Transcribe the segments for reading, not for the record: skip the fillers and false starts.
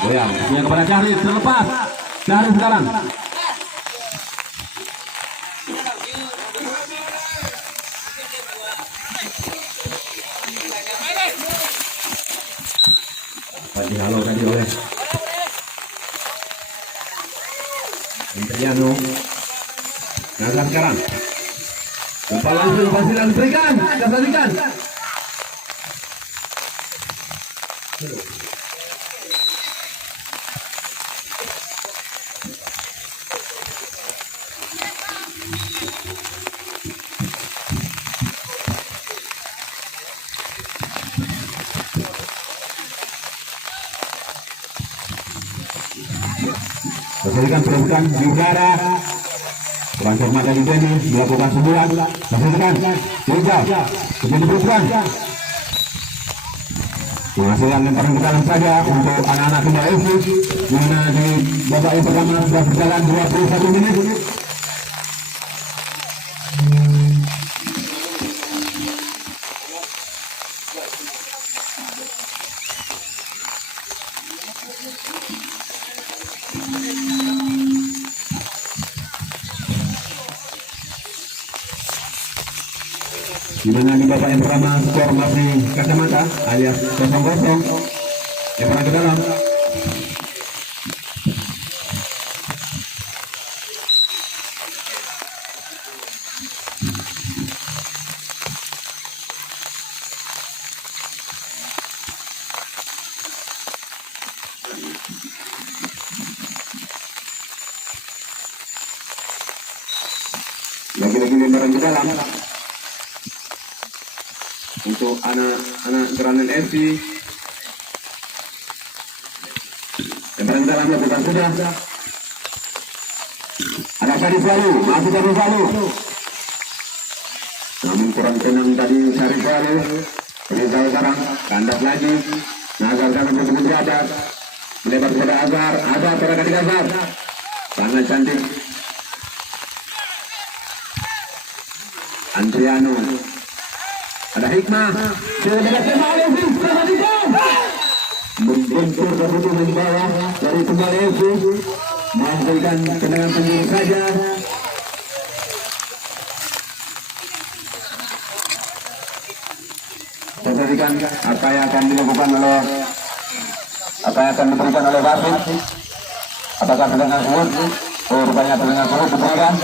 Goyang, yang kepada Syahrir terlepas. Syahrir sekarang. Tadi halo tadi oleh Interiano. Nazar sekarang. Umpan langsung Fasilan berikan, kasihkan. Kasihkan perebutan di udara. Transformasi juga ini melakukan sembuhan. Kasihkan, hijau, menjadi perebutan. Menghasilkan lemparan ke dalam saja untuk anak-anak Tunggal FC, di mana di babak yang pertama sudah berjalan 21 menit. Di mana di babak yang pertama skor masih kacamata alias 0-0. Lemparan ke dalam. Lagi-lagi lemparan ke dalam untuk anak-anak Geranan FC. Lemparan dalam lakukan sudah. Ada Syarif Lalu, masih Syarif Lalu. Namun kurang tenang tadi Syarif Lalu. Rizal sekarang, kandas lagi. Nazar sekarang untuk menjabat. Melebar kepada Azhar, Azhar terangkat di Azhar. Sangat cantik. Andriano. Ada Hikmah. Sudah dilakukan oleh Hikmah. Membentur kebutuhan di bawah dari Tunggal FC. Memberikan tendangan penjuru saja. Perhatikan apa yang akan dilakukan oleh diberikan oleh wasit. Apakah tendangan surut? Oh, rupanya tendangan surut diberikan.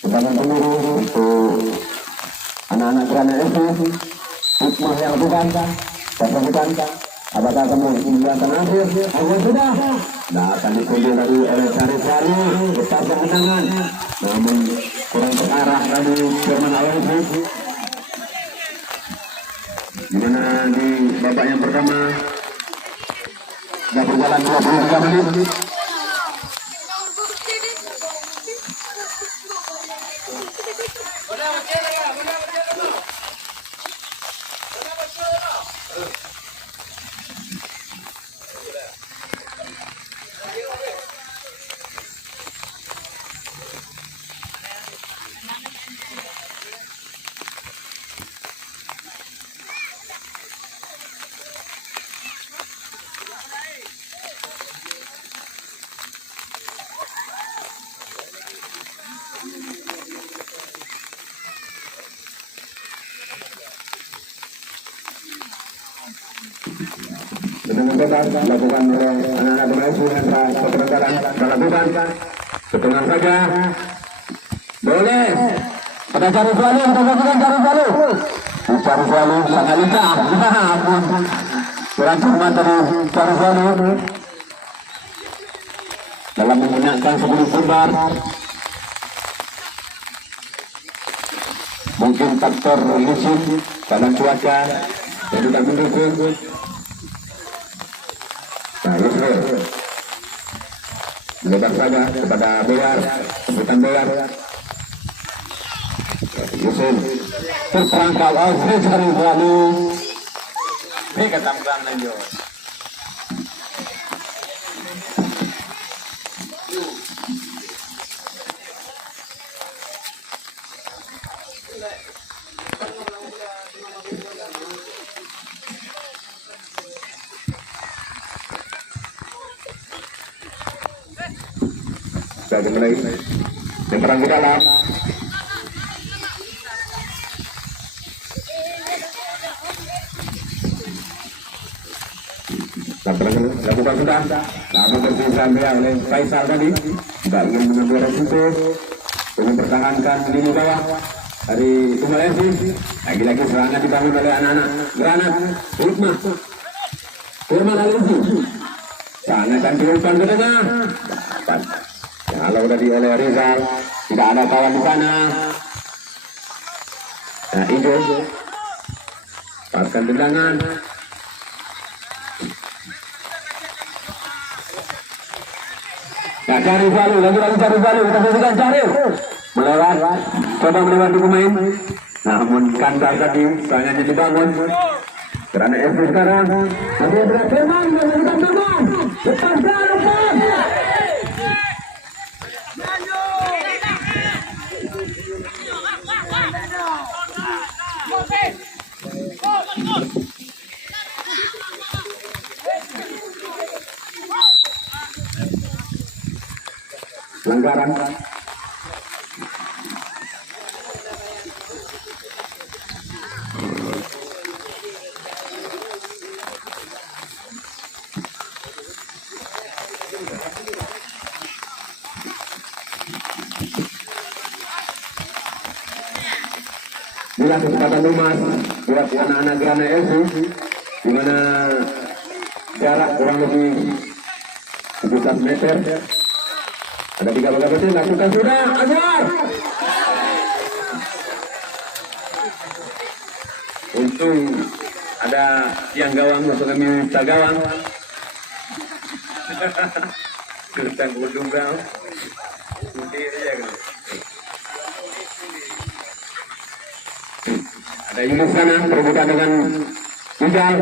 Tendangan penjuru untuk anak-anak Geranan FC. Hikmah yang lakukan. Perhatikan apakah kamu menjelaskan akhir? Akhir sudah. Nah, akan dikunci tadi oleh Syarif Lalu. Lepaskan tendangan. Namun kurang terarah tadi Firman Alonso. Dimana di babak yang pertama sudah berjalan 23 menit. Dengan bebas dilakukan oleh anak-anak pemain Hendra Keperangkaran melakukan setengah saja boleh pada Syarif Lalu. Syarif Lalu sangat lincah. Kurang cermat dari Syarif Lalu dalam menggunakan sebelum sebar. Mungkin faktor musim dalam cuaca yang tidak mendukung. Melebar saja kepada Bewar, sebutan Bewar. Yusuf terperangkap oleh Syarif Lalu. Ini ketamkan aja. Sudah dimulai. Lemparan ke dalam. Lakukan sudah. Namun tersisa oleh Faisal tadi. Tidak ingin mengambil resiko. Ingin pertahankan lini bawah dari Tunggal FC. Lagi-lagi serangan dibangun oleh anak-anak Granat. Hikmah. Firman Alizi. Sana akan diumpan ke tengah. Dapat. Kalau tadi oleh Rizal. Tidak ada kawan di sana. Nah, Ijo. Lepaskan tendangan. Nah, cari Valu, lagi-lagi cari Valu, kita saksikan cari melewat, coba melewati pemain, namun kandang tadi sayangnya dibangun karena FC sekarang masih berat Firman, menunjukkan Firman lepaskan, pelanggaran. Bila kesempatan emas buat anak-anak Grana FC, di mana jarak kurang lebih 17 meter. Ada 3 bola betul, lakukan sudah, Anwar. Untung ada tiang gawang masuk kami minta gawang. Kertas bodong kau. Sendiri ya kan. Ada Yunus sana perebutan dengan Ujal.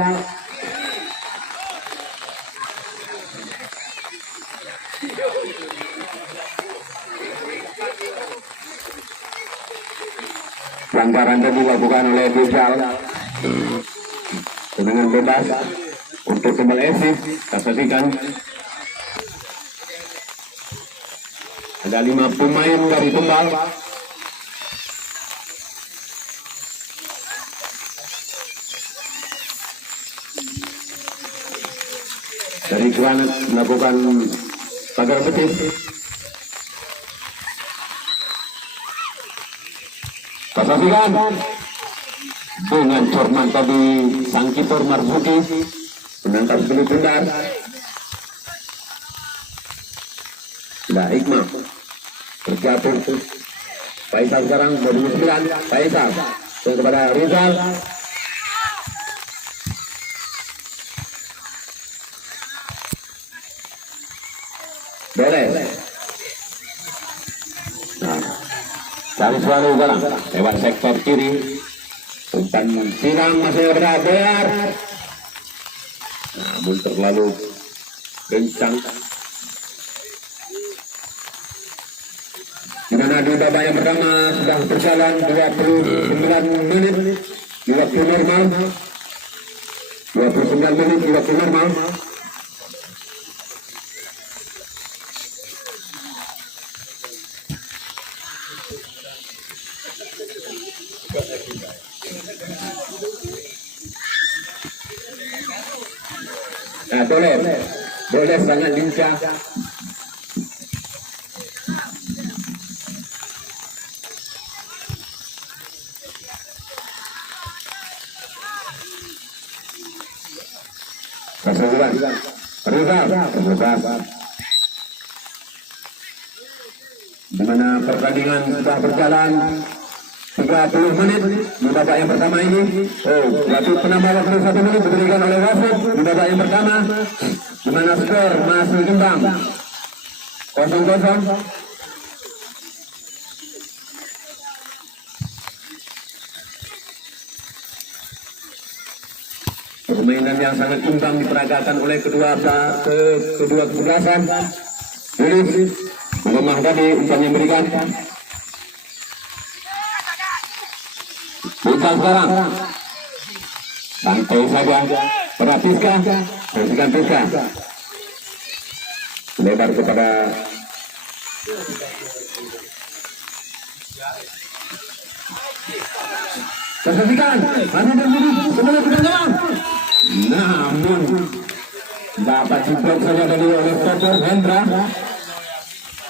Pelanggaran tadi dilakukan oleh Rizal dengan bebas untuk Tunggal FC. Kita saksikan ada 5 pemain dari Tunggal. Dari Granat melakukan pagar betis. Saksikan dengan corman tadi sang kiper Marzuki menangkap sebelum bundar. Nah, Hikmah terjatuh. Faisal sekarang 29. Faisal kepada Rizal. Beres. Nah, cari suara dalam lewat sektor kiri. Umpan silang masih berada Boyar. Namun terlalu kencang. Di mana di babak yang pertama sudah berjalan 29 menit di waktu normal. 29 menit di waktu normal. Nah, boleh sangat lincah. Rizal, di mana pertandingan sudah berjalan 30 menit di babak yang pertama ini. Waktu penambah waktu 1 menit diberikan oleh wasit di babak yang pertama, di mana skor masih imbang 0-0. Permainan yang sangat imbang diperagakan oleh kedua kesebelasan. Yunus melemah tadi umpan yang berikan. Bukan sekarang. Santai saja. Pada Piska. Saksikan Piska. Lebar kepada Perhatikan, masih berdiri sebelum kita jalan. Namun dapat diblok saja tadi oleh Toto Hendra.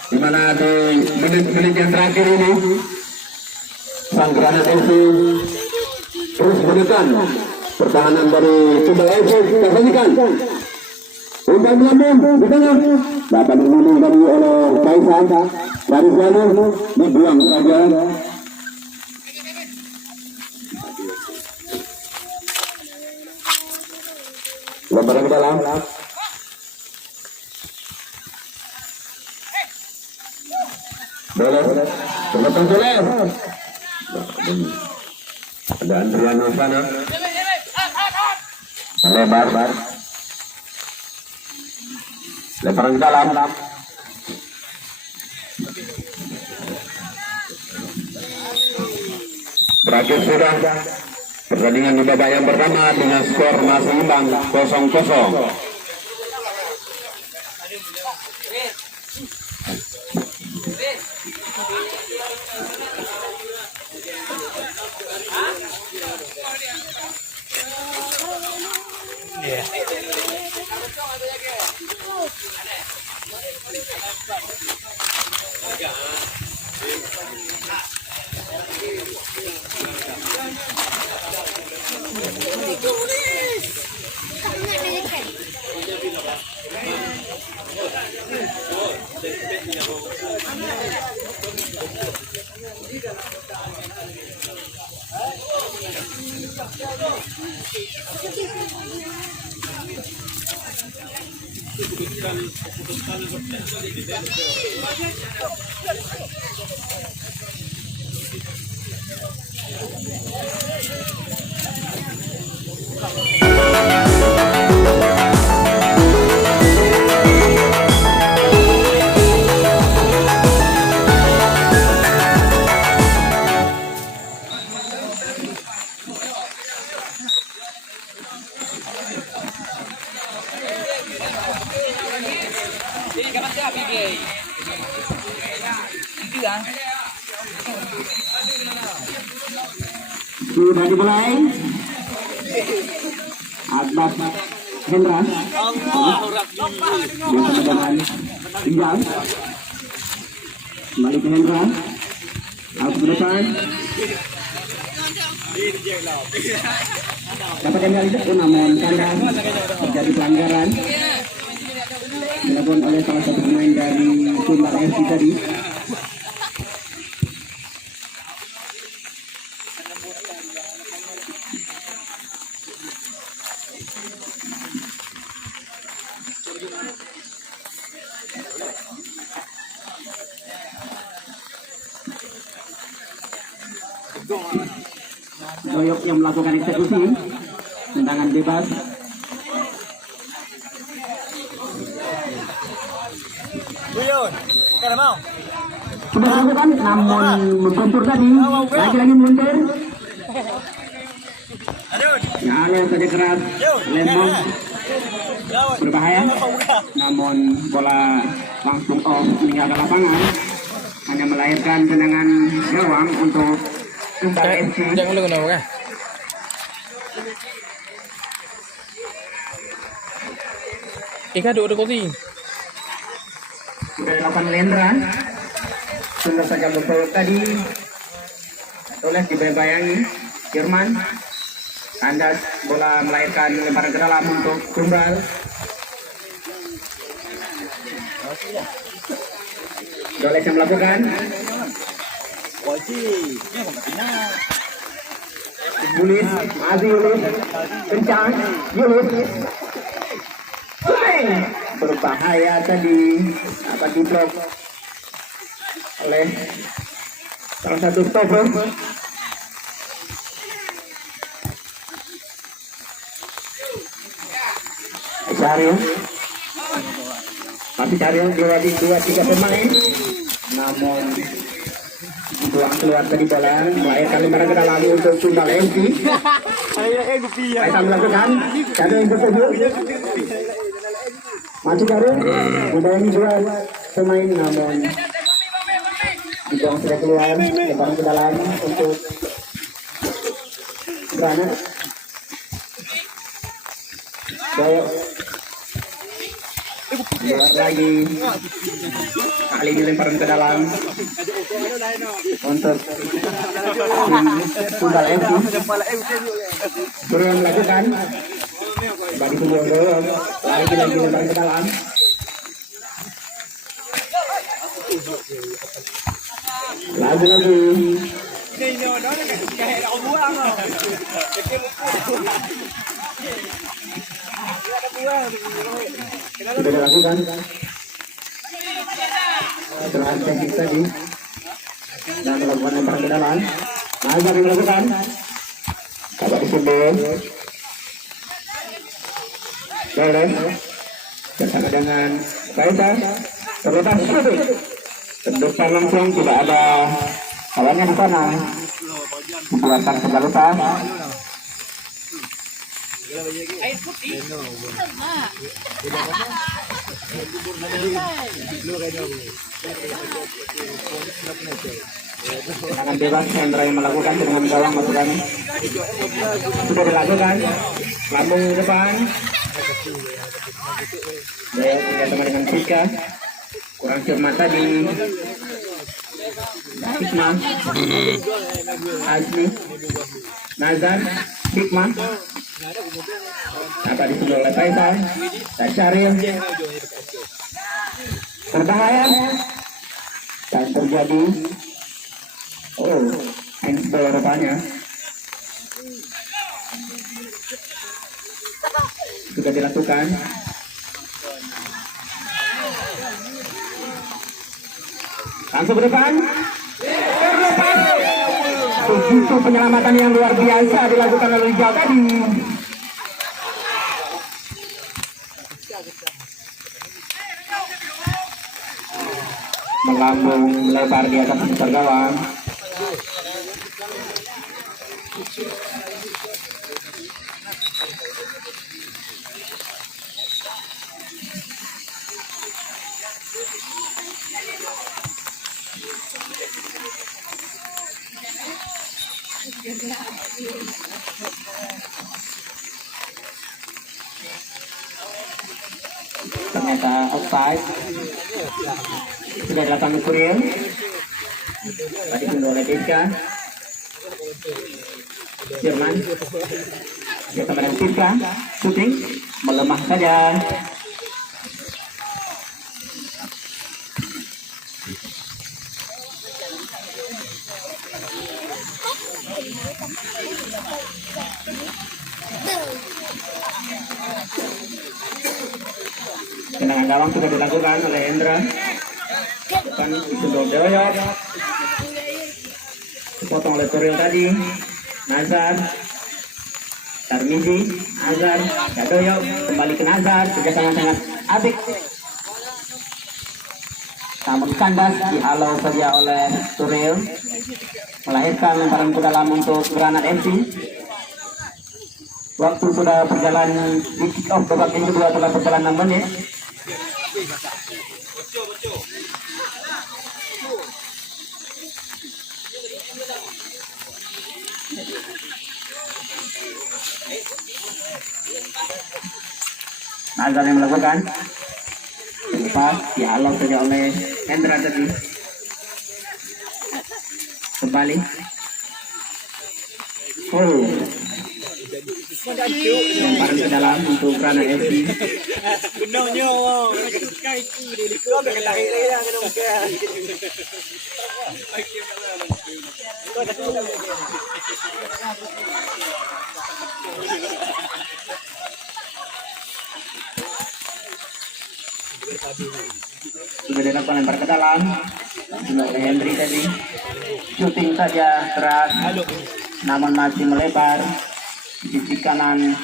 Di mana di menit-menit yang terakhir ini sang Granat FC terus menekan pertahanan dari Tumbal FC. Perhatikan, umpan melambung di tengah dapat dibunuh tadi oleh Faisal. Dari sana dibuang saja. Lemparan ke dalam. Boleh. Terlepas boleh. Ada Andriano sana. Lebar. Lemparan ke dalam. Berakhir sudah pertandingan di babak yang pertama dengan skor masih imbang 0-0. Sudah dimulai. Abbas Hendra tinggal kembali ke Hendra out ke depan dapat yang kali itu namun kandang terjadi pelanggaran dilakukan oleh salah satu pemain dari Tumbal FC tadi. Doyok yang melakukan eksekusi tendangan bebas. Sudah dilakukan namun membentur tadi lagi meluncur. Nyala saja keras lembong berbahaya namun bola langsung off meninggalkan lapangan hanya melahirkan tendangan gawang untuk Tumbal FC. Jangan lu kenapa kan? Ika duduk kosi. Sudah dilakukan Lendra. Sudah saja betul tadi. Oleh dibayang-bayangi Jerman. Kandas bola melahirkan lemparan ke dalam untuk Tumbal. Doles yang melakukan. Yulis, masih Yulis, kencang, Yulis, berbahaya tadi, dapat diblok oleh salah satu stopper. Carion, masih Carion dilewati 2-3 pemain, namun buang keluar tadi bola melahirkan lemparan ke dalam untuk Tumbal FC. Kita melakukan ada yang tersebut masih baru membayangi dua pemain namun Yang sudah keluar, lemparan ke dalam untuk granat. Boyok. Buat lagi. Kali ini lemparan ke dalam untuk Tunggal FC. Turun melakukan. Bagi Tunggal dorong. Lagi lemparan ke dalam. Lagi. Sudah dilakukan. Setelah teknik tadi dan melakukan lemparan ke dalam, Nazar dilakukan. Dapat disundul. Boleh. Bersama dengan Faisal. Terlepas shooting. Depan langsung tidak ada kawannya di sana. Dibuatkan sudah lepas. Tangan bebas Hendra yang melakukan dengan gawang masukan. Sudah dilakukan. Lambung depan. Dia bersama dengan Pika. Kurang cermat tadi. Hikmah. Azmi. Nazar. Hikmah. Apa disuruh oleh Faisal? Syaril. Berbahaya. Dan terjadi. Oh, handball rupanya. Sudah dilakukan. Langsung ke depan. Terlepas. Begitu penyelamatan yang luar biasa dilakukan oleh Rijal tadi. Melambung lebar di atas sekitar gawang. Ternyata offside. Sudah dilakukan Kuril. Tadi tunggu oleh Tika. Jerman. Dia kemarin Tika. Shooting. Melemah saja. Tendangan gawang sudah dilakukan oleh Hendra. Depan Isundol Deoyok. Dipotong oleh Kuril tadi. Nazar. Tarmizi. Nazar. Gadoyok. Kembali ke Nazar. Kerjasama sangat apik. Namun kandas dihalau saja oleh Kuril. Melahirkan lemparan ke dalam untuk Granat FC. Waktu sudah berjalan di kick off babak yang kedua telah berjalan 6 menit. Nazar yang melakukan. Lepas dihalau saja oleh Hendra tadi. Kembali. Oh. Lemparan ke dalam untuk Granat FC. Sudah dilakukan lempar ke dalam. Oleh Hendri tadi. Shooting saja keras, namun masih melebar. Di sisi kanan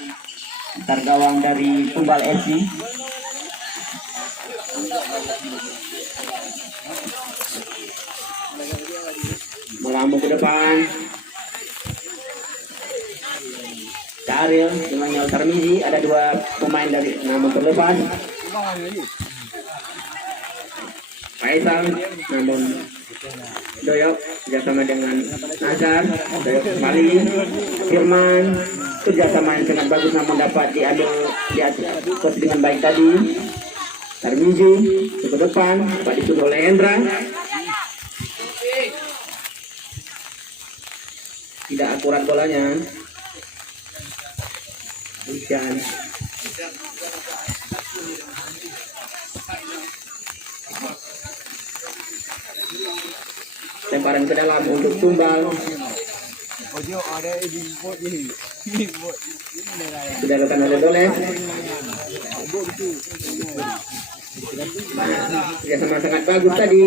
antar gawang dari Tumbal FC. Melambung ke depan. Syaril dengan Nyal Tarmizi. Ada dua pemain dari namun terlepas. Faisal namun Doyok kerjasama dengan Azhar, Doyok kembali, Firman kerjasama yang sangat bagus namun dapat diadu di atas dengan baik tadi. Tarmizi ke depan dapat disuruh oleh Hendra, tidak akurat bolanya. Hujan. Lemparan ke dalam untuk tumbal. Sudah dilakukan oleh Doles. Kerjasama sangat bagus tadi.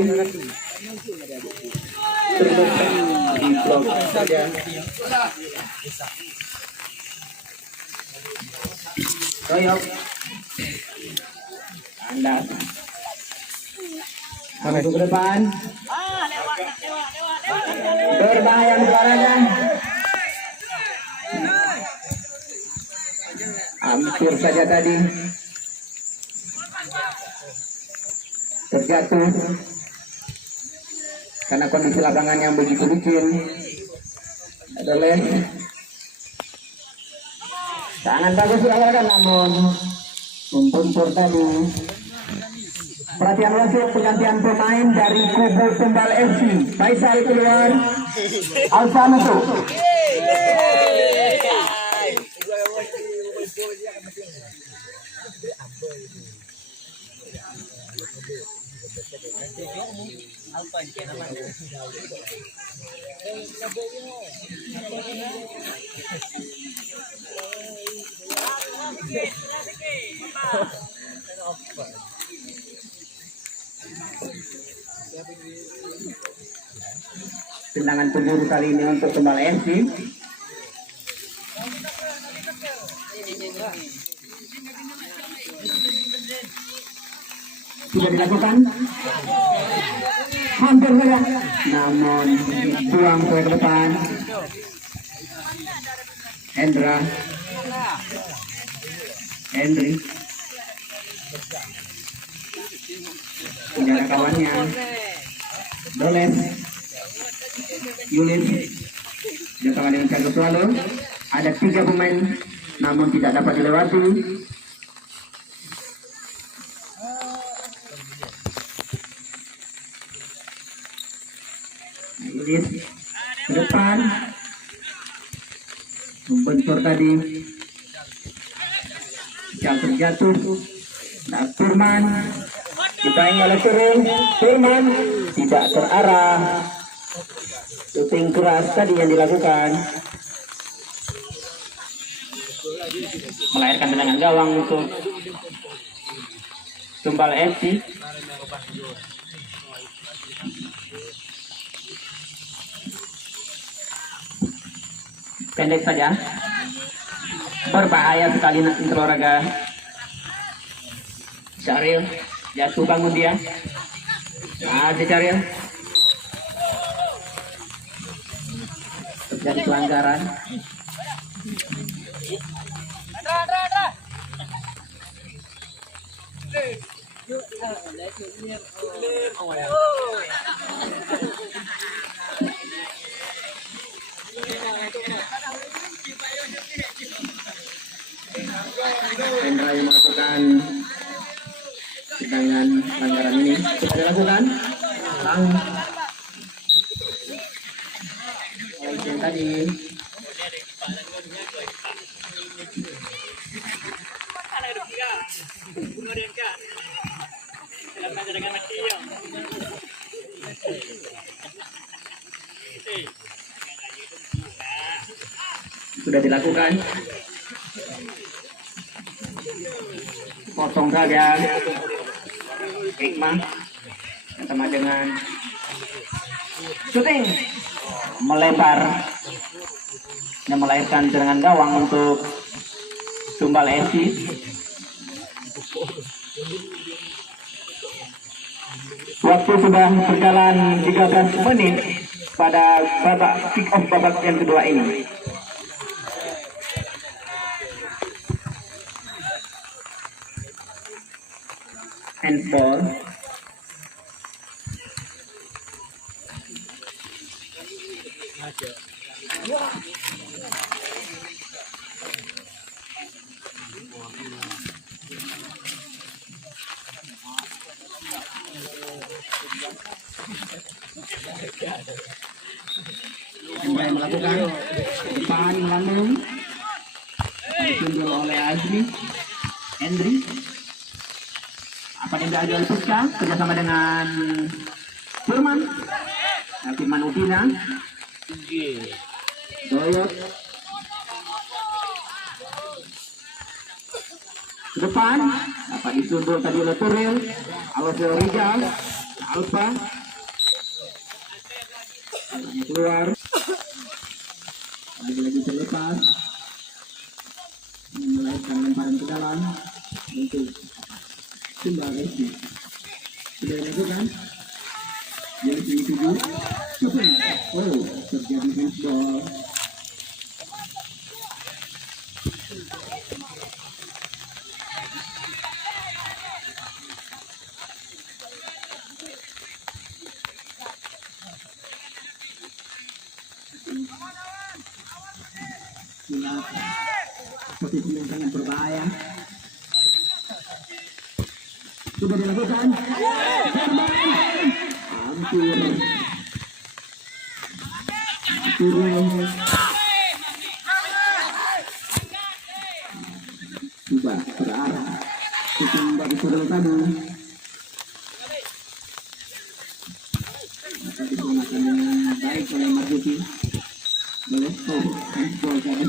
Terbuka di blok saja. Royok. Anda. Masuk ke depan. Berbahaya suaranya. Hampir saja tadi terjatuh karena kondisi lapangan yang begitu licin. Adalah sangat bagus dilakukan namun membentur tadi. Perhatian wasit, penggantian pemain dari kubu Tumbal FC. Faisal keluar, Alsa masuk. Tendangan penjuru kali ini untuk Tumbal FC. Sudah dilakukan, hampir saja, namun buang ke depan. Hendra, Henry, punya kawannya, Doles, Yulis, bersama dengan Carlos Sualo. Ada 3 pemain, namun tidak dapat dilewati. Yulis ke depan, membentur tadi, jatuh. Nah, Firman ditaing oleh Firman tidak terarah. Shooting keras tadi yang dilakukan, melahirkan tendangan gawang untuk Tumbal FC. Pendek saja, berbahaya sekali nanti olahraga. Syaril jatuh, bangun dia. Syaril terjadi pelanggaran. Hendra yang melakukan dengan pelanggaran ini sudah dilakukan. Yang tadi sudah dilakukan. Potong saja Hikmah sama dengan shooting melempar yang melahirkan tendangan gawang untuk Tumbal FC. Waktu sudah berjalan 13 menit pada babak kick off babak yang kedua ini. Handball. Mulai melakukan depan Landung ditunjuk oleh Hendry. Apa yang diambil oleh Pusca kerjasama dengan Firman Udina Doyot ke depan, apa disundul tadi oleh Turil Alvaro Rizal Alfa keluar lagi terlepas melahirkan lemparan ke dalam untuk Sunda Esi sudah dilakukan jadi 7 oh terjadi handball posisi yang sangat berbahaya sudah dilakukan hampir coba berarah shooting dari Turil tadi digunakan dengan baik oleh Marjuki boleh handball tadi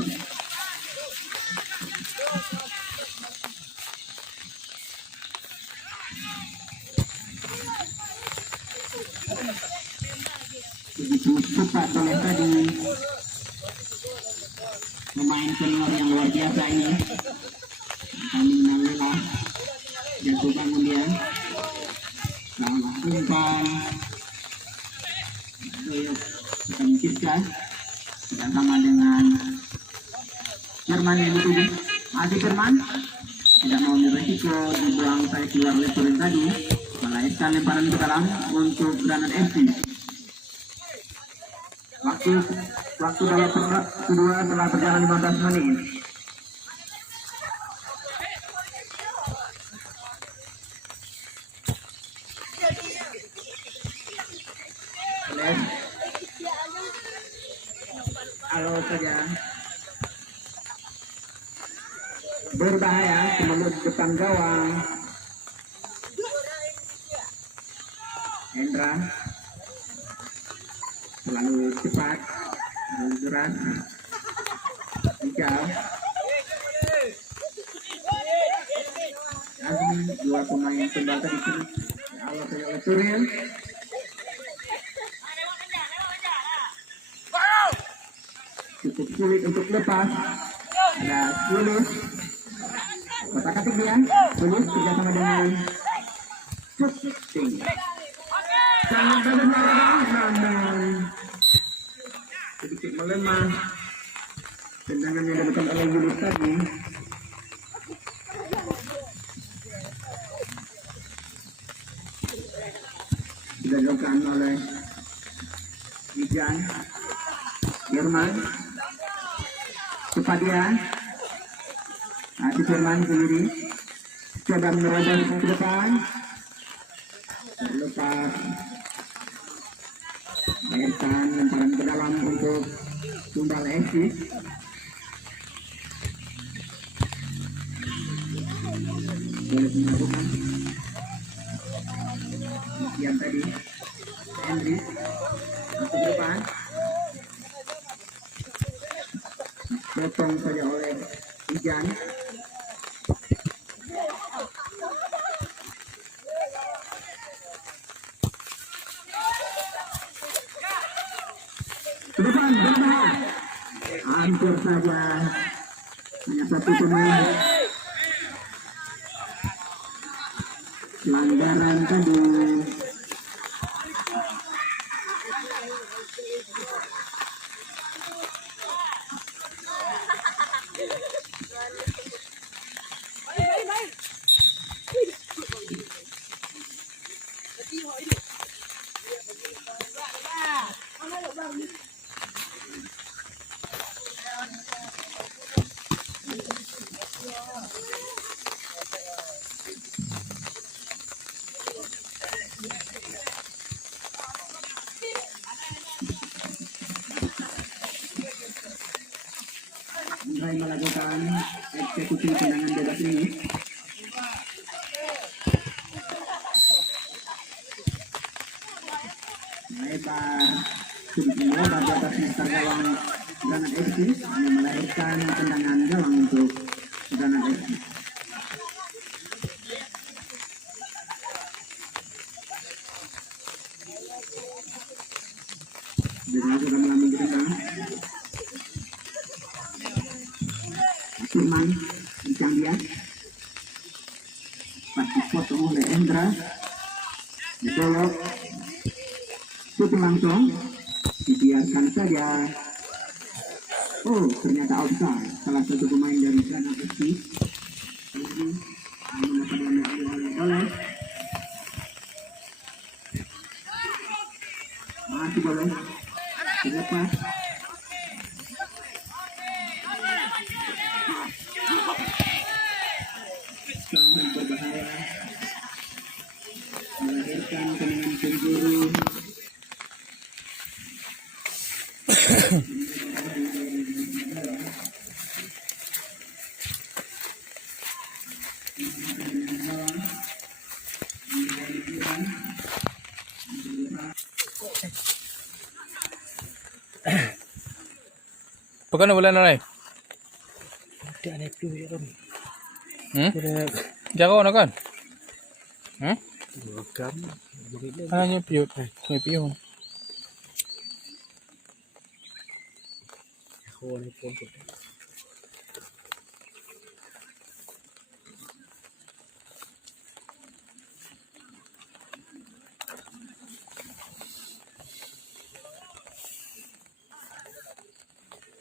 begitu cepat oleh tadi pemain senior yang luar biasa ini kami menanglah jatuh bangun dia salah umpan akan kisah tidak sama dengan Firman yang dituju masih Firman tidak mau beresiko dibuang saya keluar oleh Turil tadi melahirkan lemparan ke dalam untuk Granat FC. Waktu babak kedua telah berjalan 15 menit. Halo saja. Berbahaya menuju depan gawang. Hendra terlalu cepat, terlalu deras. Hijau. Dua pemain tunggal tadi sini. Halo saya oleh Turil. Cukup sulit untuk lepas. Ada Yunus. Kotak katik dia. Yunus kerjasama dengan Pusting. Sangat berbahaya namun sedikit melemah. Tendangan yang dilakukan oleh Yunus tadi. Dilakukan oleh Ijan Firman kepada Firman sendiri coba menerobos ke depan terlepas lemparan ke dalam untuk Tumbal FC. Boleh melakukan yang tadi Hendry masuk ke depan potong saja oleh Ijan. Ke depan, hampir saja hanya satu pemain pelanggaran tadi. mulai melakukan eksekusi tendangan bebas ini. Lebar sudut bola di atas mister gawang Granat FC hanya melahirkan tendangan gawang untuk Granat FC. Jadi sudah mengambil tendang. Firman kencang dia. Pas dipotong oleh Endra. Ditolak. Syuting langsung. Dibiarkan saja. Oh, ternyata outside. Salah satu pemain dari Granat FC. Ini menggunakan oleh masih boleh. Terlepas. Sangat berbahaya. Melahirkan tendangan penjuru. Bukan bulanอะไร Tidak ada itu ya kan. Hmm? Jago na kan? Hmm? 2 gram begitu. Hanya piyot may piyon. Ako ni pun tu.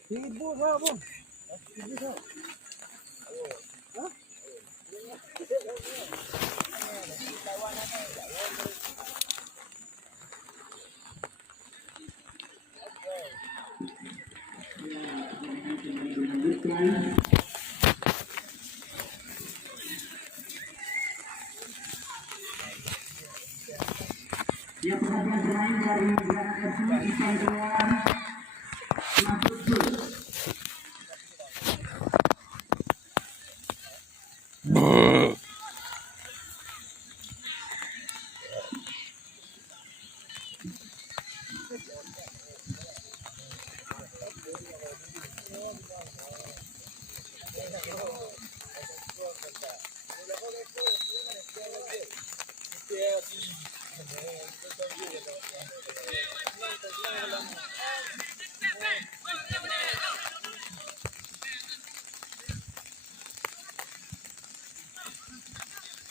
Ibu apa? Ya, perhatian pemain dari Granat FC Isan keluar masuk gol.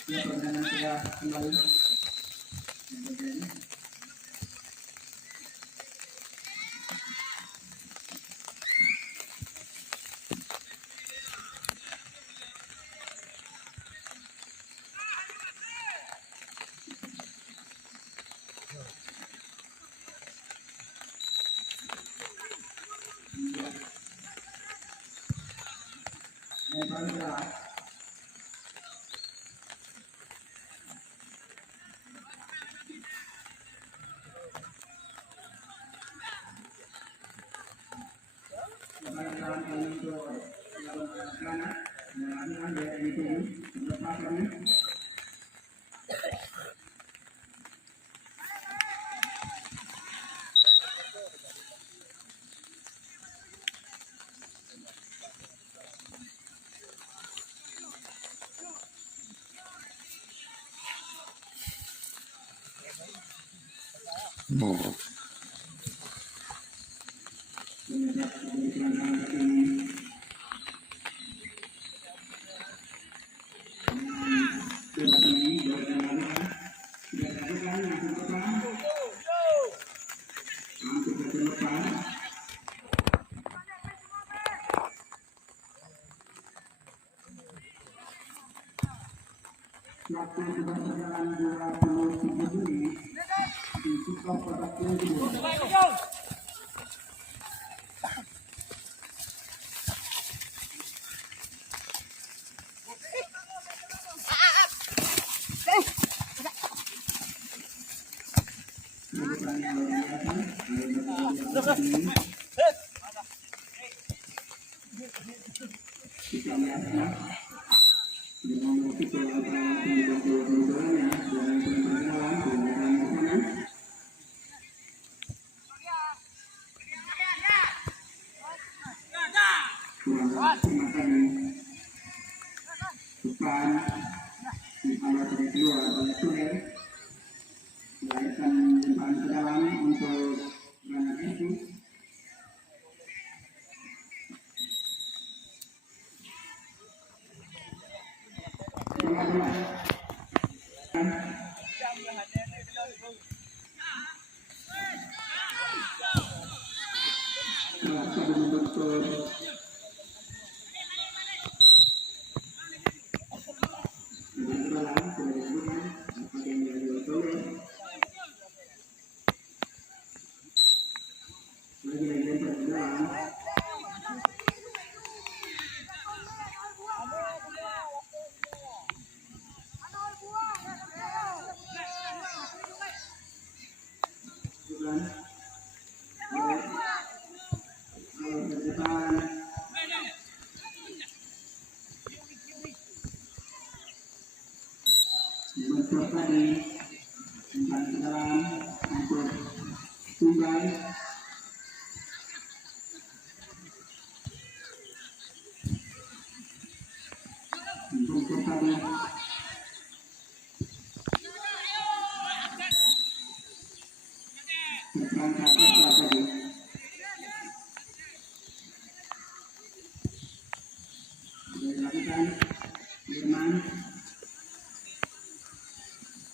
Ya, pertandingan sudah kembali. Waktu sudah berjalan 23 menit di kickoff babak kedua.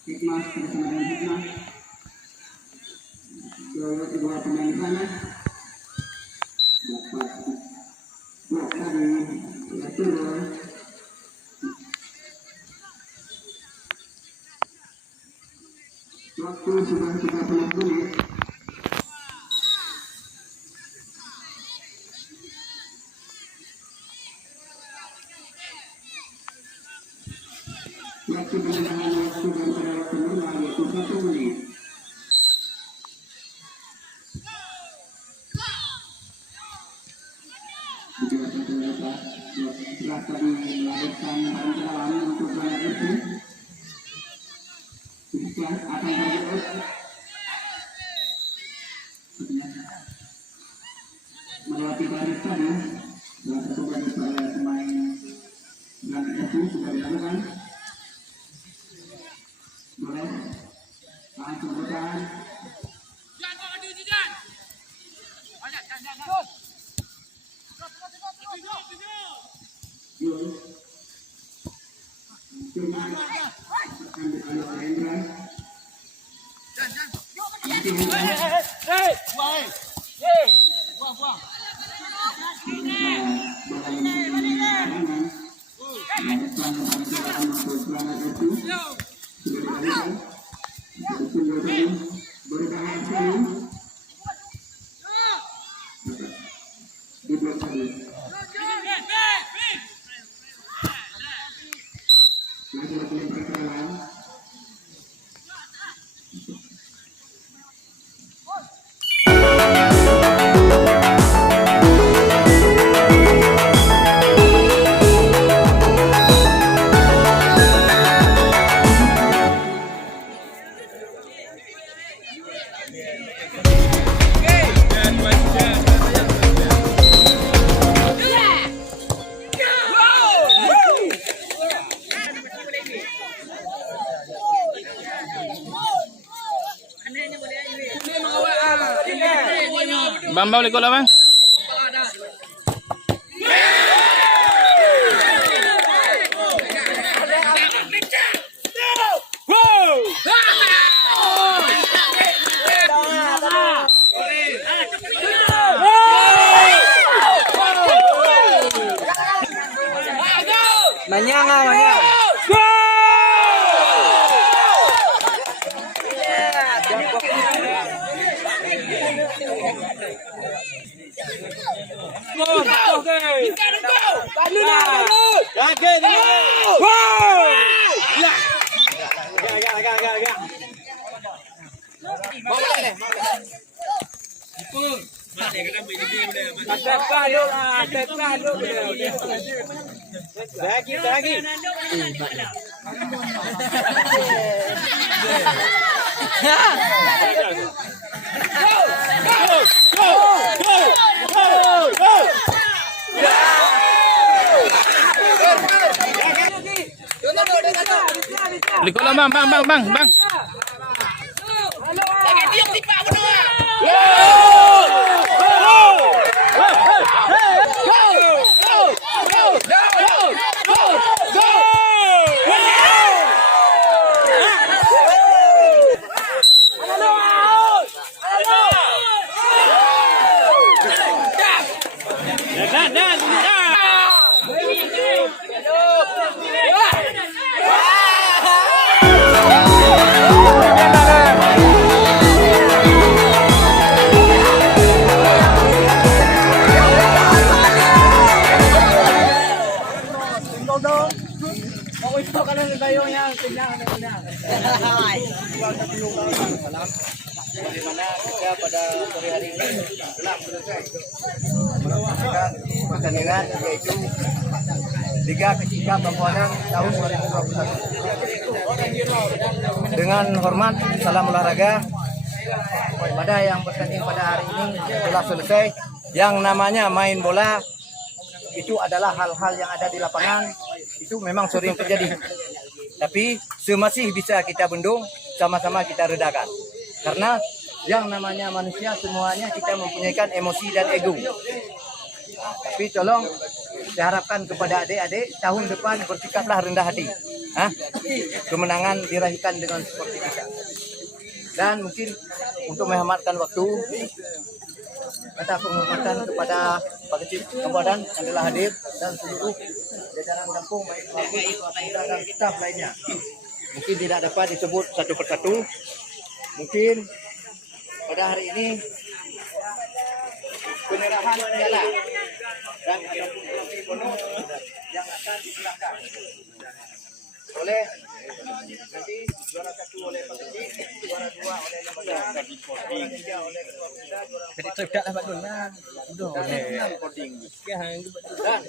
Hikmah bersama dengan Hikmah. Dua pemain sana dapat blok tadi turun. Waktu sudah 30 menit. Waktu penambahan waktu dan pada waktu normal yaitu 1 menit. Setelah tadi melakukan pencalonan untuk planet itu, Christian akan terjebak melewati garis tadi. Dan satu garis oleh pemain planet itu sudah dilakukan. Boleh langsung bertahan. Yul cuma akan dialih oleh Indra. Bambang boleh kolam bang? Manyang ah, manyang. Liko lang bang. Bagaimana kita pada sore hari ini telah selesai melaksanakan pertandingan yaitu Liga Ketiga Pamuanan tahun 2021. Dengan hormat, salam olahraga pada yang bertanding pada hari ini telah selesai. Yang namanya main bola itu adalah hal-hal yang ada di lapangan, itu memang sering terjadi. Tapi semasih bisa kita bendung, sama-sama kita redakan. Karena yang namanya manusia semuanya kita mempunyai emosi dan ego. Nah, tapi tolong saya harapkan kepada adik-adik tahun depan bersikaplah rendah hati. Kemenangan diraihkan dengan seperti kita. Dan mungkin untuk menghematkan waktu, kata penghormatan kepada Pak Kecil Kabupaten yang telah hadir dan seluruh jajaran kampung baik bagus dan staf lainnya. Mungkin tidak dapat disebut satu persatu. Mungkin pada hari ini penyerahan piala dan ataupun trofi bonus yang akan diserahkan oleh nanti juara 1 oleh Pak Kecil, juara 2 oleh Lembaga, juara 3 oleh Ketua Pemuda, juara 4 dan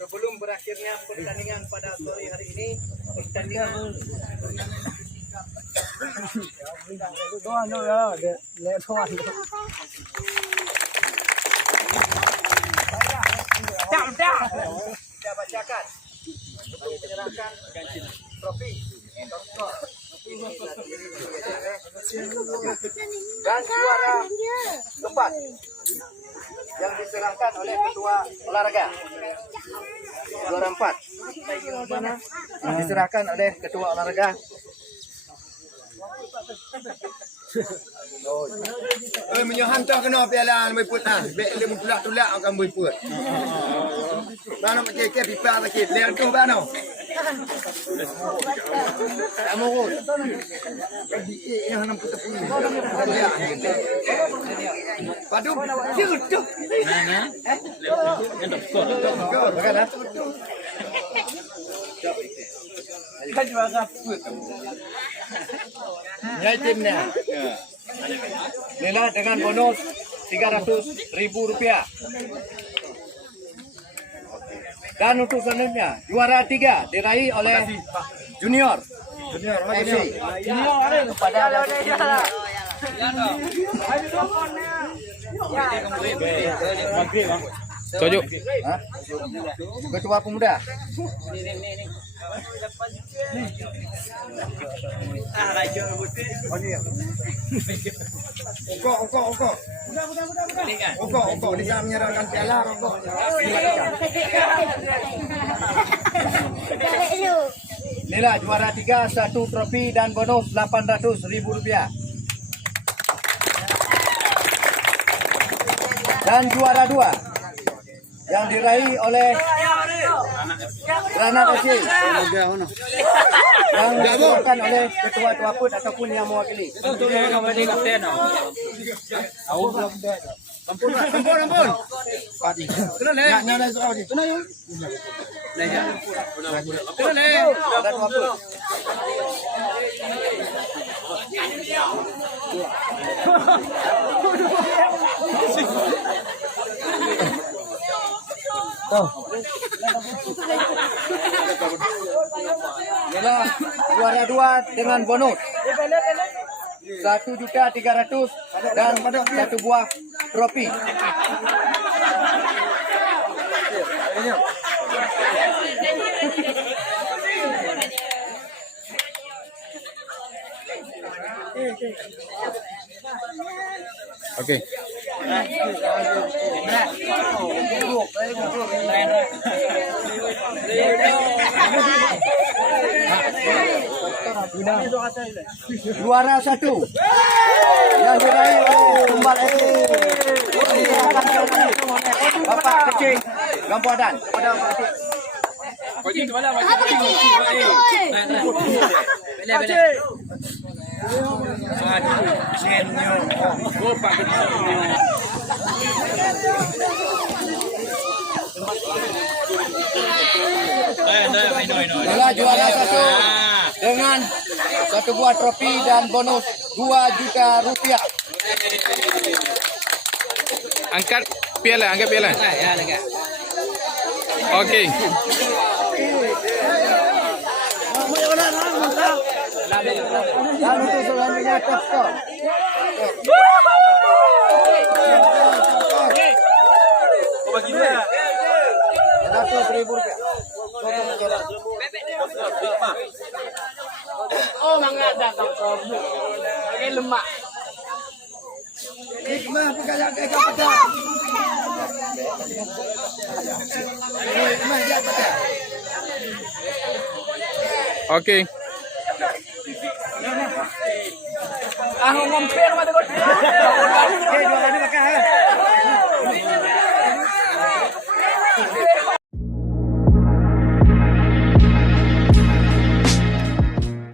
sebelum berakhirnya pertandingan pada sore hari ini, pertandingan kita bacakan untuk menyerahkan trofi dan juara keempat yang diserahkan oleh Ketua Olahraga. Juara 4 diserahkan oleh Ketua Olahraga. Menyohantar kena piala mai put ah. Bek le tulak akan boleh put. Mana macam ke pipa sakit. Le tu bano. Kamu urut. Yang nak put pun. Padu. Cucuk. Mana? Kau bagaimana? Kan juga put. Nilai timnya nilai dengan bonus Rp300.000. Dan untuk selanjutnya juara 3 diraih oleh Junior FC kepada Tujuh. Ketua Pemuda. Okok. Dia menyerahkan piala okok. Nilai juara 3 1 trofi dan bonus Rp800.000. Dan juara 2 yang diraih oleh Granat FC yang dilakukan oleh Ketua Tuaput ataupun yang mewakili. Ampun. Kena le. Nyana soal ni. Kena yo. Kena le. Tuaput. Inilah juara 2 dengan bonus 1.300.000 dan 1 buah trofi. Okey. Juara 1 yang diraih oleh Tumbal FC Bapak Kecil Gampuadan. Adalah juara 1 dengan 1 buah trofi dan bonus 2 juta rupiah. Angkat piala. Okey. Dan untuk selanjutnya top skor. 100.000 rupiah. Oh, mangga datang kau. Ini lemak. Hikmah perkara kaya pada. Hikmah dia pada. Okey. Ah, ngompir mata kau. Jualan ni pakai.